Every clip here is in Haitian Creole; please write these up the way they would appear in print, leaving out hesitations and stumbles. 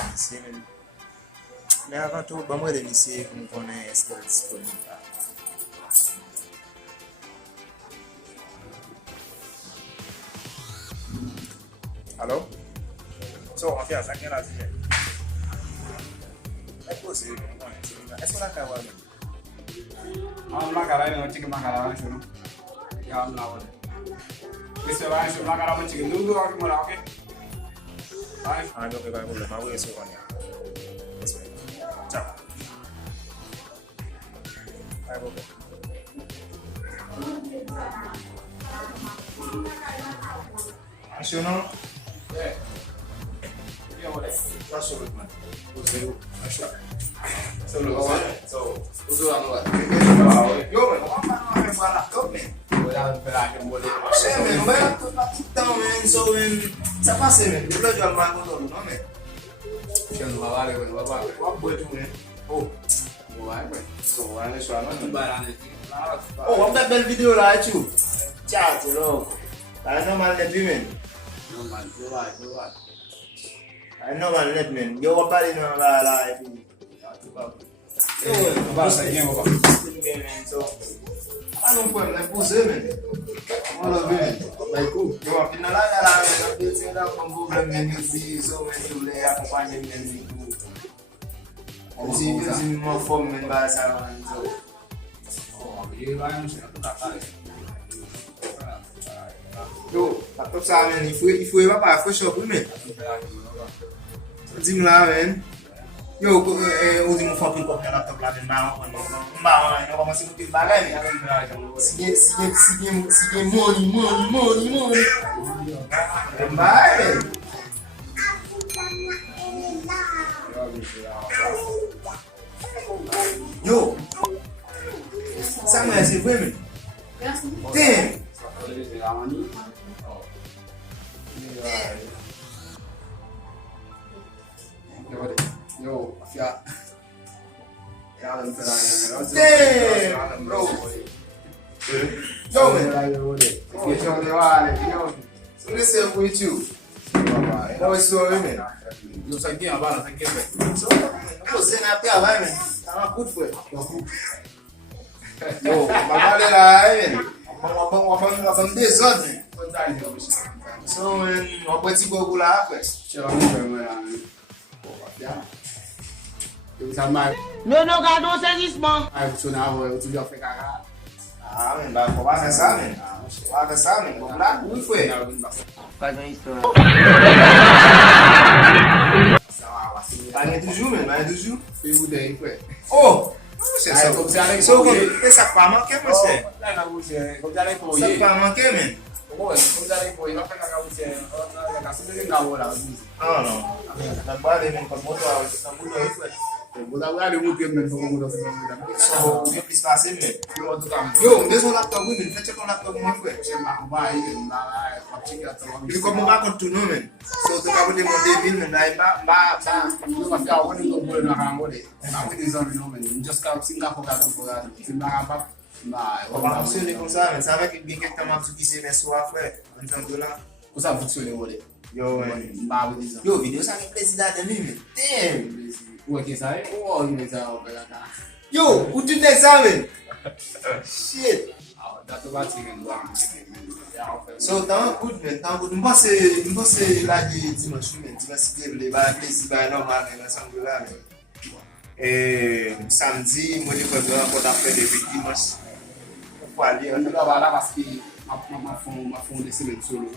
initier mais avant tout ba moi initier pour connaître est-ce que disponible. Allô? So on fait ça quelle là c'est? Est-ce qu'on a qu'à voir? I'm not gonna chicken macaroni. Yeah, I'm not. This is why I'm not gonna chicken. Do you want to okay? Bye. Ah, donc, bah, pour le moment, oui, c'est bon. Ciao. Bye, bye. Assurant? Yeah. Yeah, what is? Absolument. So, who's the one? Yo, man, I'm not going laptop, man. Man, vai lá então, man. So, ça passe, man. Eu vejo a mão do não, man. Chegando lá, vai. Qual foi tu, man? Oh, Vai. so, olha só, não Tu barana. Oh, vamos dar bela vídeo lá, tio. Tchau, tio, louco. Tá normal, né, man? No man, you vai. I know, man. Yo, what about no la, Basta aqui, vou. So, I don't put like who's man. All of it. Like who? Yo, I'm in the line, I'm building up from Google and you see so many lay up on the men. You see, using more form and by sound. So, Oh, you vai no chão, tá. yo, laptop sa man, il faut pas faut shop man. Dis-moi là, man. Yo, on dit mon fucking copie laptop là, man. On va commencer à faire bagage. Si money. Bye. Yo, ça me c'est vrai, man. Damn. Yo, afia. Damn, bro. Yo, man. So listen with you. That was so, man. Yo saquei a bala, saquei. So, você na pia vai, man. Tá uma puta foi. Yo, bagulho lá, man. Vamos desordem. So, man, uma coisa que eu vou lá, faz. Non, gardons saisissement. Ah, man, vai fazer ça, man. Fazer ça, man. Vamos lá, como foi? Faz uma história. Vai toujours, man, vai toujours. Fio daí, foi. Oh! Você Aí, sabe. como você acha que So, foi? essa pá manquei, você. Lá na música, como você acha que foi? Essa pá manquei, man. Como você acha que foi? Vai pegar a música, na casa dele na hora. Ah, não. Na base, man, com moto, tá muito aí, foi. Botar o galho muito mesmo, como mudou essa música. So, eu fiz fazer, man. Eu outro caminho. Yo, mesmo laptop, man, fecha com laptop, man, foi. Você vai lá, patinha tá lá. E como vai continuar, man? So, tu acabou de montar 1000, man, aí, Eu vai ficar onde eu vou na rua dele. A vida não men. Just cá singa focado focado. Singa apa? Mas on va fonctionner comme ça, mais ça va que bien quelqu'un m'a dit c'est mes soirs, frère. On s'en donne là. o ça fonctionne olé. Yo, man. Bah oui ça. Yo, vidéo ça me plaisir là de lui, man. Damn. Ouais, qu'est-ce que ça? Oh, il est ça au là. Yo, où tu t'es ça, man? Shit. Ah, dato va tirer là. So, tant good, man, tant good. Moi c'est là dimanche, man. Dimanche c'est les bas plaisir bah normal, man, ensemble là, man. Et samedi, moi je peux encore faire des dimanche. Pour aller On va là parce que ma fond de semaine solo.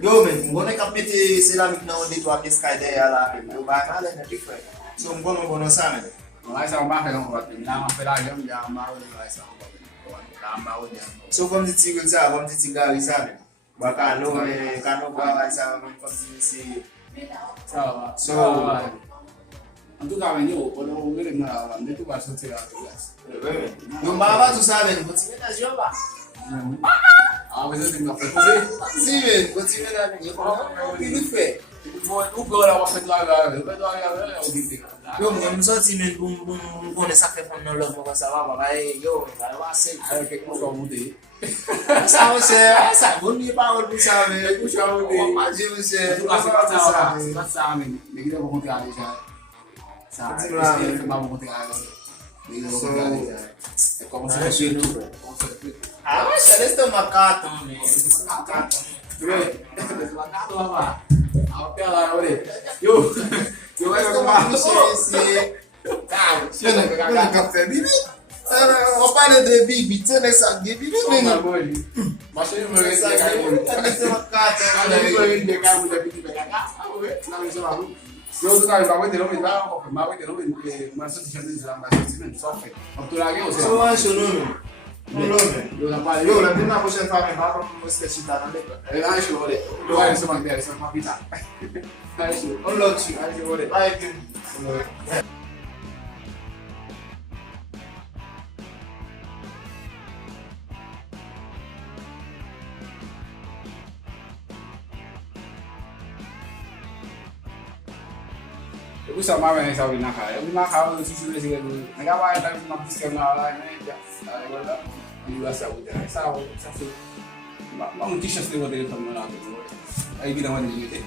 yo, man, on est capté c'est là maintenant on dit toi Sky derrière là, man. On va aller dans différent. So, on va ça, man. On va ça on va faire on va là on fait là j'aime bien ma on va ça on va là So, comme tu dis ça, comme tu dis gars, ça, man. Bah, quand on va ça, comme tu dis ça va. So, en tout cas, on on tout va sortir là. yo, bah, tout ça, man. Continue à jouer, bah. Ah, mais c'est une affaire. Si, man, continue à jouer. Il nous fait. ou peut la faire là, Yo, mwen sorti men pou konen sa fe fon nan love mwen sa va ba yo, va se avec quelque chose à monter. ça ça bon ni parole pour ça mais Quelque chose à monter. on va dire monsieur C'est pas ça, c'est pas ça, mais il faut compter à déjà. Ça, c'est pas bon compter à déjà. Il faut compter à déjà. C'est comme ça que je tout. ah ouais ça reste ma carte mais Yo, reste ma monsieur c'est café bibi on parle de bibi tu sais ça bibi mais non Mas eu não ça reste ma carte eu cara para ver não me dá, mas ver não me mas se já diz lá mas se não sofre. Porque lá que você. so acho não nome Eu não para yo la prima prochaine fois me va comme moi c'est chita dans les ele acha olha. Eu vai se manter, se uma pita. Acho. on love you Acho olha. bye puis Eu sama mais sabe na cara. Eu na cara eu sou assim, na cara vai estar uma piscina lá, né? Aí agora eu já sabe, sabe. Mas não tinha chance de eu ter também lá. Aí vira uma ninguém.